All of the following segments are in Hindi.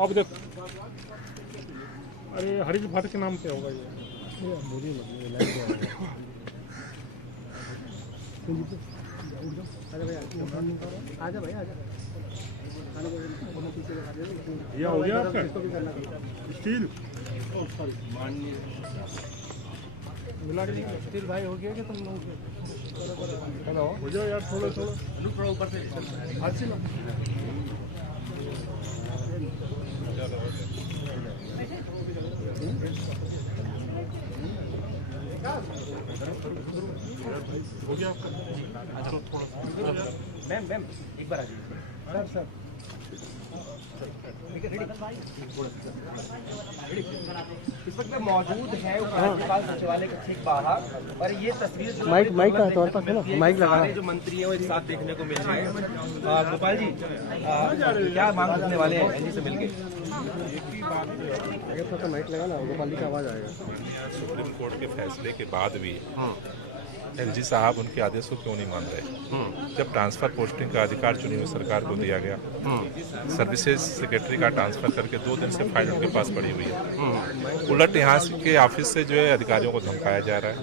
अब देखो, अरे हरीश भट्ट के नाम पे होगा ये। मुझे आजा भाई आजा। ये हो गया आपका स्टील मिला के स्टील भाई हो गया कि तुम लोग हेलो हो जाओ यार थोड़ा थोड़ा ऊपर से अच्छी ना हो गया आपका थोड़ा मैम एक बार आ जाइए सर इस वक्त मौजूद है राज्यपाल सचिवालय के ठीक बाहर और ये तस्वीर माइक का तौर पर है ना माइक लगा जो मंत्री हैं वो एक साथ देखने को मिल रहे हैं। गोपाल जी क्या मांग रखने वाले हैं एलजी से मिलकर? अगर थोड़ा माइक लगा ना गोपाल जी का आवाज आएगा। सुप्रीम कोर्ट के फैसले के बाद भी एलजी साहब उनके आदेश को क्यों नहीं मान रहे? जब ट्रांसफर पोस्टिंग का अधिकार चुनी हुई सरकार को दिया गया, सर्विसेज सेक्रेटरी का ट्रांसफर करके 2 दिन से फाइल उनके पास पड़ी हुई है। उलट यहाँ के ऑफिस से जो है अधिकारियों को धमकाया जा रहा है।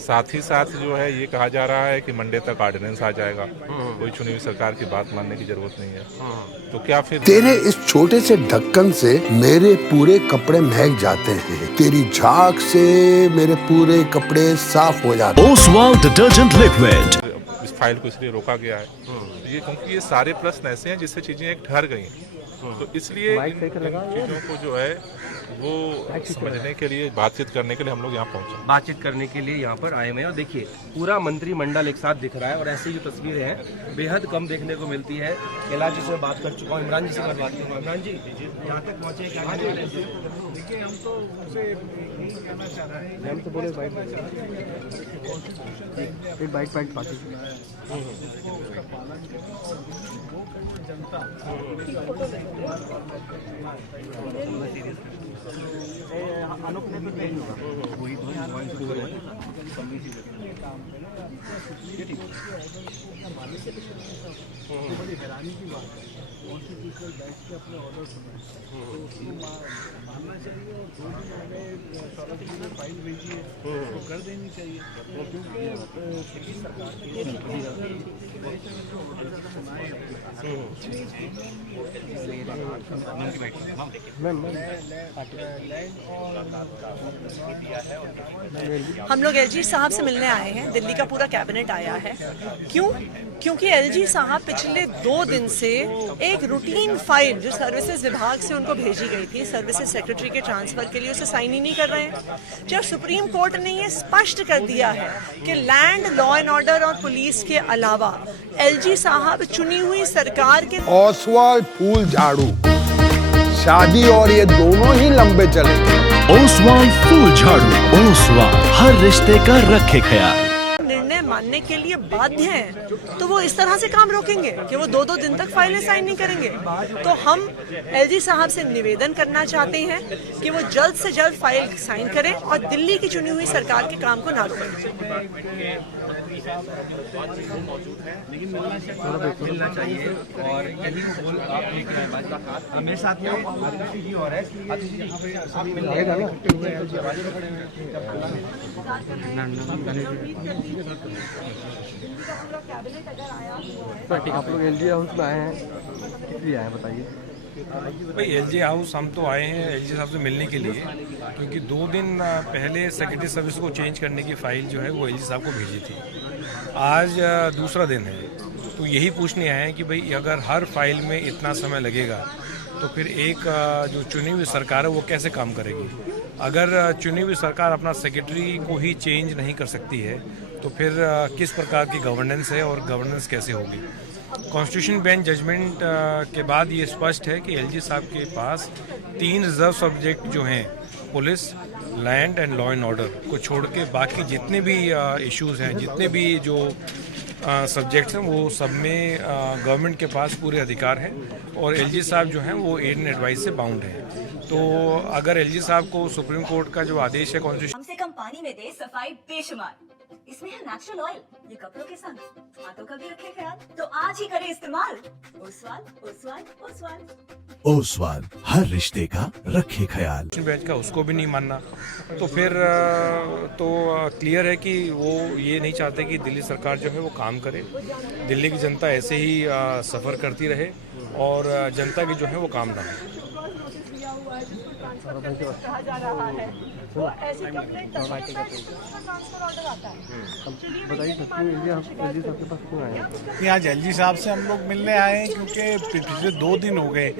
साथ ही साथ जो है ये कहा जा रहा है कि मंडे तक ऑर्डिनेंस आ जाएगा, कोई चुनी हुई सरकार की बात मानने की जरूरत नहीं है। तो क्या फिर तेरे इस छोटे से ढक्कन से मेरे पूरे कपड़े महक जाते हैं, तेरी झाग से मेरे पूरे कपड़े साफ हो जाते हैं। Oswal detergent liquid. इस फाइल को इसलिए रोका गया है ये क्योंकि ये सारे प्रश्न ऐसे हैं जिससे चीजें एक ठहर गई हैं। तो इसलिए इन चीजों को जो है वो समझने के लिए, बातचीत करने के लिए हम लोग यहाँ पहुँचे। बातचीत करने के लिए यहाँ पर आए हुए हैं और देखिए पूरा मंत्रिमंडल एक साथ दिख रहा है और ऐसी जो तस्वीरें हैं बेहद कम देखने को मिलती है। कैलाश जी से मैं बात कर चुका हूँ, इमरान जी से मैं बात करूँगा। इमरान जी यहाँ तक पहुँचे क्या? देखिए हम तो उनसे यही कहना चाह रहे हैं, हम तो बोले बाइक पार्टी उसका पालन करें और वो करें जनता आलोक ने तो नहीं होगा वही बड़ी हैरानी की बात है। कॉन्स्टिट्यूशनल बेंच के अपने ऑर्डर सुने तो उसको मानना चाहिए और 2 दिन आगे सौरभ जी ने फाइल भेजी है तो कर देनी चाहिए क्योंकि दिल्ली सरकार के हम लोग एलजी साहब से मिलने आए हैं। दिल्ली का पूरा कैबिनेट आया है। क्यों? क्योंकि एलजी साहब पिछले 2 दिन से एक रूटीन फाइल जो सर्विसेज विभाग से उनको भेजी गई थी सर्विसेज सेक्रेटरी के ट्रांसफर के लिए, उसे साइन ही नहीं कर रहे हैं। जब सुप्रीम कोर्ट ने ये स्पष्ट कर दिया है कि लैंड, लॉ एंड ऑर्डर और पुलिस के अलावा एलजी साहब चुनी हुई सरकार के ओसवाल फूल झाड़ू, शादी और ये दोनों ही लंबे चलेंगे। ओसवाल फूल झाड़ू, ओसवाल हर रिश्ते का रखे ख्याल। निर्णय मानने के लिए बाध्य हैं तो वो इस तरह से काम रोकेंगे कि वो 2-2 दिन तक फाइलें साइन नहीं करेंगे। तो हम एलजी साहब से निवेदन करना चाहते हैं कि वो जल्द से जल्द फाइल साइन करें और दिल्ली की चुनी हुई सरकार के काम को ना रोकें। मिलना चाहिए और यही बोल आप देख रहे हैं मेरे साथ में आतिशी जी और है आप मिल रहे हैं। आप लोग एलजी हाउस में आए हैं, किस लिए आए हैं बताइए? भाई एलजी हाउस हम तो आए हैं एलजी साहब से मिलने के लिए क्योंकि 2 दिन पहले सेक्रेटरी सर्विस को चेंज करने की फाइल जो है वो एलजी साहब को भेजी थी। आज दूसरा दिन है तो यही पूछने आए हैं कि भाई अगर हर फाइल में इतना समय लगेगा तो फिर एक जो चुनी हुई सरकार है वो कैसे काम करेगी? अगर चुनी हुई सरकार अपना सेक्रेटरी को ही चेंज नहीं कर सकती है तो फिर किस प्रकार की गवर्नेंस है और गवर्नेंस कैसे होगी? कॉन्स्टिट्यूशन बेंच जजमेंट के बाद ये स्पष्ट है कि एलजी साहब के पास 3 रिजर्व सब्जेक्ट जो हैं police, land and law and order को छोड़ के बाकी जितने भी इश्यूज़ हैं, जितने भी जो सब्जेक्ट्स हैं वो सब में गवर्नमेंट के पास पूरे अधिकार हैं और एलजी साहब जो हैं वो एड एंड एडवाइस से बाउंड हैं। तो अगर एलजी साहब को सुप्रीम कोर्ट का जो आदेश है कॉन्स्टिट्यूशन कम से कम पानी में दे सफाई बेशुमार, इसमें है नेचुरल ऑयल, ये कपड़ों के संग हाथों का भी रखे ख्याल, तो आज ही करें इस्तेमाल ओसवाल ओसवाल ओसवाल। ओसवाल हर रिश्ते का रखे ख्याल। बेंच का उसको भी नहीं मानना, तो फिर तो क्लियर है कि वो ये नहीं चाहते कि दिल्ली सरकार जो है वो काम करे। दिल्ली की जनता ऐसे ही सफ़र करती रहे और जनता की जो है वो काम ना हो। कहा जा रहा है तो ऐसी कंप्लेंट ट्रांसफर ऑर्डर आता है। कि आज एलजी साहब से हम लोग मिलने आए हैं क्योंकि पिछले 2 दिन हो गए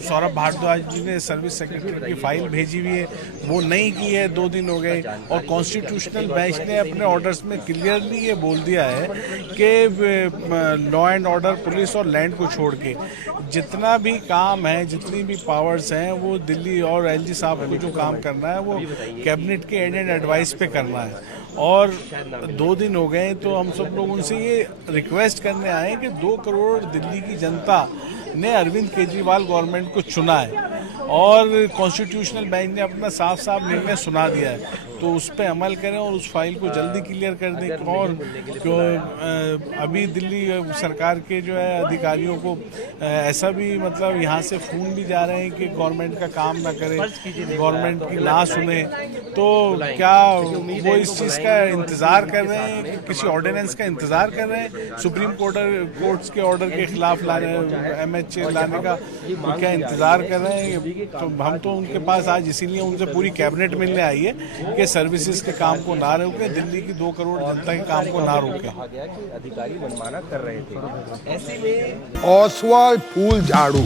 सौरभ भारद्वाज जी ने सर्विस सेक्रेटरी की फाइल भेजी हुई है, वो नहीं की है। 2 दिन हो गए और कॉन्स्टिट्यूशनल बेंच ने अपने ऑर्डर्स में क्लियरली ये बोल दिया है कि लॉ एंड ऑर्डर, पुलिस और लैंड को छोड़ के जितना भी काम है, जितनी भी पावर्स हैं, वो दिल्ली और एलजी साहब को जो काम करना है वो कैबिनेट के एंड एडवाइस पे करना है। और 2 दिन हो गए तो हम सब लोग उनसे ये रिक्वेस्ट करने आए कि 2 करोड़ दिल्ली की जनता ने अरविंद केजरीवाल गवर्नमेंट को चुना है और कॉन्स्टिट्यूशनल बेंच ने अपना साफ साफ निर्णय सुना दिया है, तो उस पर अमल करें और उस फाइल को जल्दी क्लियर कर दें। और क्यों अभी दिल्ली सरकार के जो है अधिकारियों को ऐसा भी मतलब यहाँ से फोन भी जा रहे हैं कि गवर्नमेंट का काम ना करे, गवर्नमेंट की ना सुने, तो क्या वो इस चीज़ का इंतज़ार कर रहे हैं कि किसी ऑर्डिनेंस का इंतज़ार कर रहे हैं सुप्रीम कोर्ट्स के ऑर्डर के खिलाफ MH लाने का, तो क्या इंतज़ार कर रहे हैं? तो हम तो उनके पास आज इसीलिए उनसे पूरी कैबिनेट मिलने आई है कि सर्विसेज के काम को ना रोके, दिल्ली की 2 करोड़ जनता के काम को ना रोके। अधिकारी मनमाना कर रहे थे, ऐसे में ओसवाल फूल झाड़ू,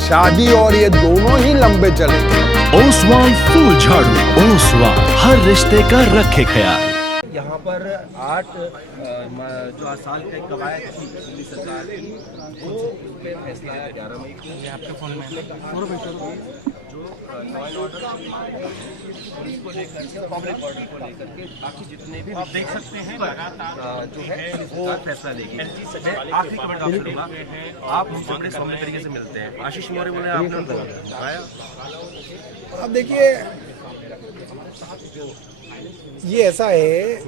शादी और ये दोनों ही लंबे चलेंगे। ओसवाल फूल झाड़ू, ओसवाल हर रिश्ते का रखे ख्याल। यहाँ पर 8 जो साल का एक कवायद थी दिल्ली सरकार की, उसमें फैसला आया 11 मई को। आपके फोन में जो लॉ एंड ऑर्डर पुलिस को लेकर के, पब्लिक ऑर्डर को लेकर के बाकी जितने भी आप देख सकते हैं जो है वो फैसला लेगी। आखिरी कमेंट आपसे लूंगा, आप हमसे बड़े सौम्य तरीके से मिलते हैं। आशीष मौर्य बोले आपने बताया। अब देखिए ये ऐसा है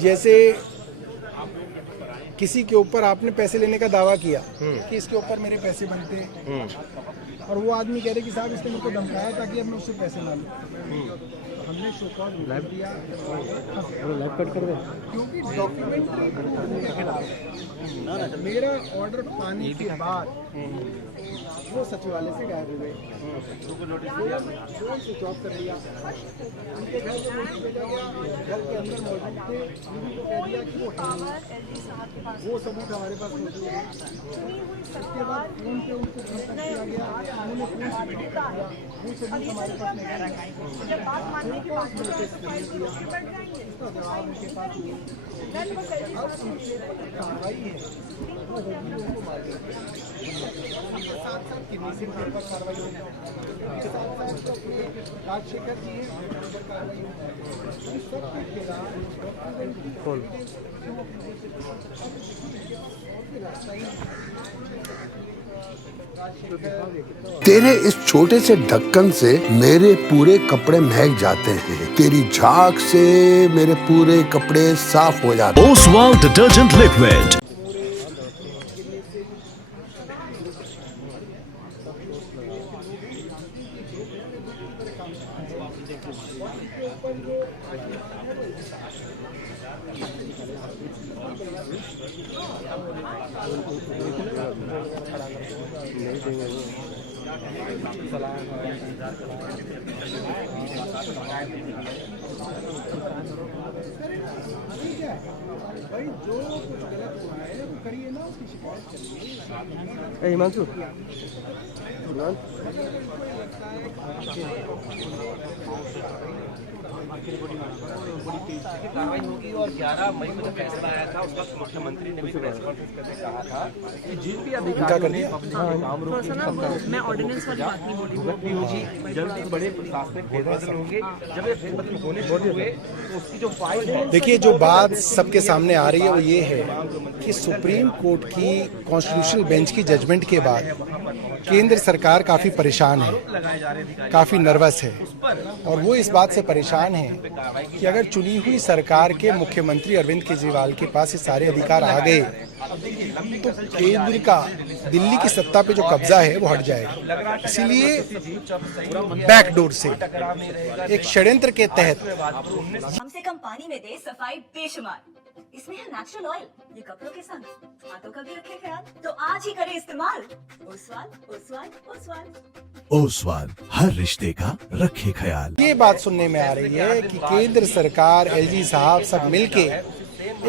जैसे किसी के ऊपर आपने पैसे लेने का दावा किया कि इसके ऊपर मेरे पैसे बनते हैं और वो आदमी कह रहे कि साहब इसने मेरे को धमकाया ताकि अब मैं उससे पैसे ना लूं। हमने शो कॉज लाइव दिया, लाइव कट कर दे क्योंकि डॉक्यूमेंट मेरा ऑर्डर पाने के बाद वो सचिवालय से गायब हो गए, फोन स्विच ऑफ कर लिया, उनके घर के अंदर मौजूद थे, कह दिया कि वो सबूत हमारे पास मौजूद है। उसके बाद फोन पे उनको कॉन्टैक्ट किया गया, उन्होंने फोन स्विच ऑफ कर दिया, वो सबूत हमारे पास नहीं है। इसका जवाब उनके पास नहीं है। अब कार्रवाई है वो होगी, उनको मालूम साथ साथ किडनी के ऊपर कार्रवाई होगी, राजशेखर जी हैं उनके ऊपर कार्रवाई होगी। इस सब के खिलाफ तेरे इस छोटे से ढक्कन से मेरे पूरे कपड़े महक जाते हैं, तेरी झाग से मेरे पूरे कपड़े साफ हो जाते हैं। Oswal detergent liquid. भाई जो कुछ गलत हुआ है वो करिए ना, उसकी शिकायत करिए। हिमांशु कार्रवाई होगी और 11 मई को जब फैसला आया था उस वक्त मुख्यमंत्री ने भी प्रेस कॉन्फ्रेंस करके कहा था कि जिन भी अधिकारियों ने काम रोकी, मैं ऑर्डिनेंस वाली बात नहीं बोली होगी, जल्दी बड़े प्रशासनिक फेरबदल होंगे। जब ये फेरबदल होने शुरू हुए तो उसकी जो फाइल है, देखिए जो बात सबके सामने आ रही है वो ये है कि सुप्रीम कोर्ट की कॉन्स्टिट्यूशनल बेंच की जजमेंट के बाद केंद्र सरकार काफ़ी परेशान है, काफ़ी नर्वस है और वो इस बात से परेशान हैरान हैं कि अगर चुनी हुई सरकार के मुख्यमंत्री अरविंद केजरीवाल के पास ये सारे अधिकार आ गए तो केंद्र का दिल्ली की सत्ता पे जो कब्जा है वो हट जाएगा। इसीलिए बैकडोर से एक षड्यंत्र के तहत कम से कम पानी में दे सफाई बेशुमार, इसमें है नेचुरल ऑयल, ये कपड़ों के संग हाथों का भी रखे ख्याल, तो आज ही करें इस्तेमाल। ओसवाल ओसवाल ओसवाल ओसवाल, हर रिश्ते का रखे ख्याल। ये बात सुनने में आ रही है कि केंद्र सरकार, एलजी साहब सब मिलके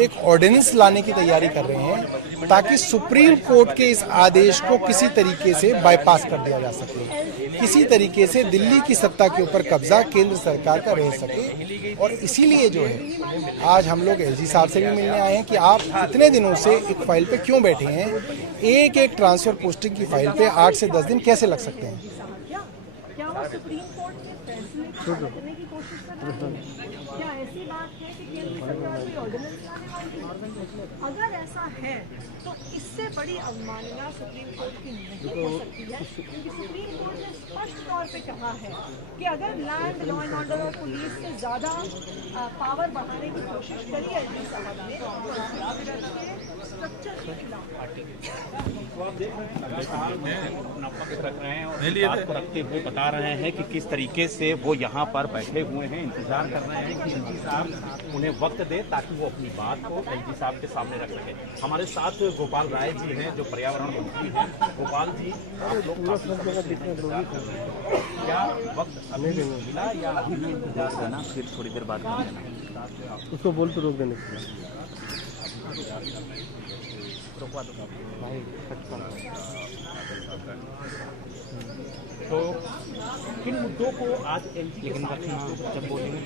एक ऑर्डिनेंस लाने की तैयारी कर रहे हैं ताकि सुप्रीम कोर्ट के इस आदेश को किसी तरीके से बाईपास कर दिया जा सके, किसी तरीके से दिल्ली की सत्ता के ऊपर कब्जा केंद्र सरकार का रह सके। और इसीलिए जो है आज हम लोग एलजी साहब से भी मिलने आए हैं कि आप इतने दिनों से एक फाइल पे क्यों बैठे हैं, एक एक ट्रांसफर पोस्टिंग की फाइल पे 8 से 10 दिन कैसे लग सकते हैं। क्या वो सुप्रीम कोर्ट के फैसले को करने की कोशिश कर रहे हैं? क्या ऐसी बात है कि केंद्र सरकार कोई ऑर्डिनेंस लाने वाली है? अगर ऐसा है तो इससे बड़ी अवमानना सुप्रीम कोर्ट की नहीं हो सकती है, क्योंकि सुप्रीम कोर्ट ने स्पष्ट तौर पे कहा है कि अगर लैंड, लॉ एंड ऑर्डर और पुलिस से ज़्यादा पावर बढ़ाने की कोशिश करी एलजी साहब ने तो स्ट्रक्चर के खिलाफ रख रहे हैं और बात को रखते हुए बता रहे हैं कि किस तरीके से वो यहाँ पर बैठे हुए हैं, इंतजार कर रहे हैं कि एलजी साहब उन्हें वक्त दे ताकि वो अपनी बात को एलजी साहब के सामने रख सके। हमारे साथ गोपाल राय जी हैं जो पर्यावरण मंत्री हैं। गोपाल जी, आप लोग क्या वक्त अभी मिला या अभी इंतजार करना, फिर थोड़ी देर बाद उसको बोल तो रोक देने तो किन मुद्दों को आज एलजी जब बोलेंगे